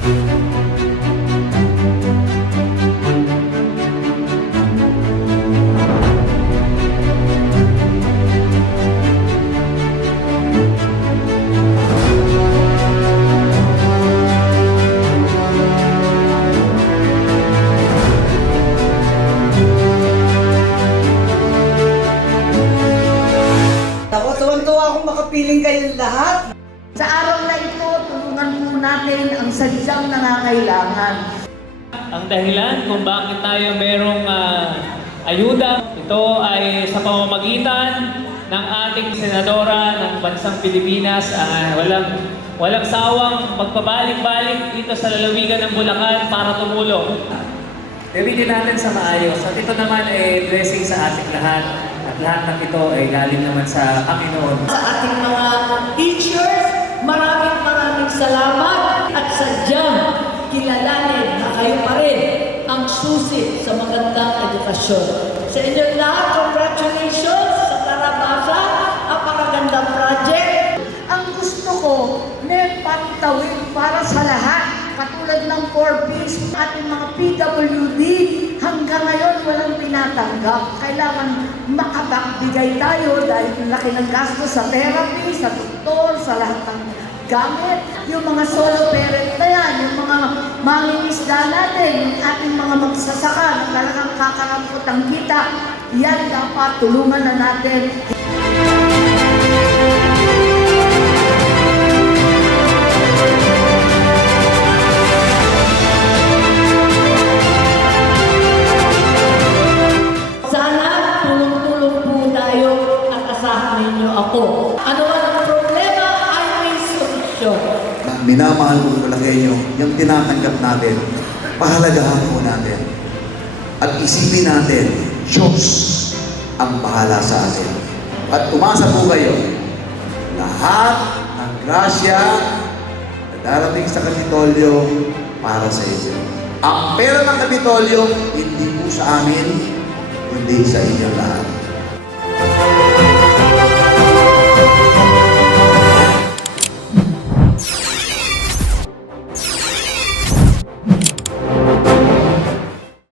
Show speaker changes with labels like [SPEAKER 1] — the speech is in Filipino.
[SPEAKER 1] Ako, tuwan-tuwa akong makapiling kayong lahat natin ang sadyang nangangailangan.
[SPEAKER 2] Ang dahilan kung bakit tayo merong ah, ayuda, ito ay sa pamamagitan ng ating senadora ng bansang Pilipinas. Ah, walang, walang sawang magpabalik-balik dito sa lalawigan ng Bulacan para tumulong. Gamitin natin sa maayos. At ito naman ay blessing sa ating lahat. At lahat ng ito ay galing naman sa Panginoon.
[SPEAKER 3] Sa ating mga teachers, ang susi sa magandang edukasyon. Sa inyong lahat, congratulations sa Tarabasa, napakagandang project.
[SPEAKER 1] Ang gusto ko, may pantawid para sa lahat. Katulad ng 4Ps, ating mga PWD, hanggang ngayon walang tinatanggap. Kailangan makabagbigay tayo dahil laki ng gasto sa therapy, sa doktor, sa lahat ng gamit. Yung mga solo parent mangingisda natin, yung ating mga magsasaka na talagang kakarampot ang kita, yan dapat tulungan na natin.
[SPEAKER 4] Minamahal po malaki nyo, yung tinatanggap natin, pahalagahan po natin. At isipin natin, Diyos ang bahala sa atin. At umasa po kayo, lahat ng grasya na darating sa Kapitolyo para sa inyo. Ang pera ng Kapitolyo, hindi po sa amin, kundi sa inyong lahat.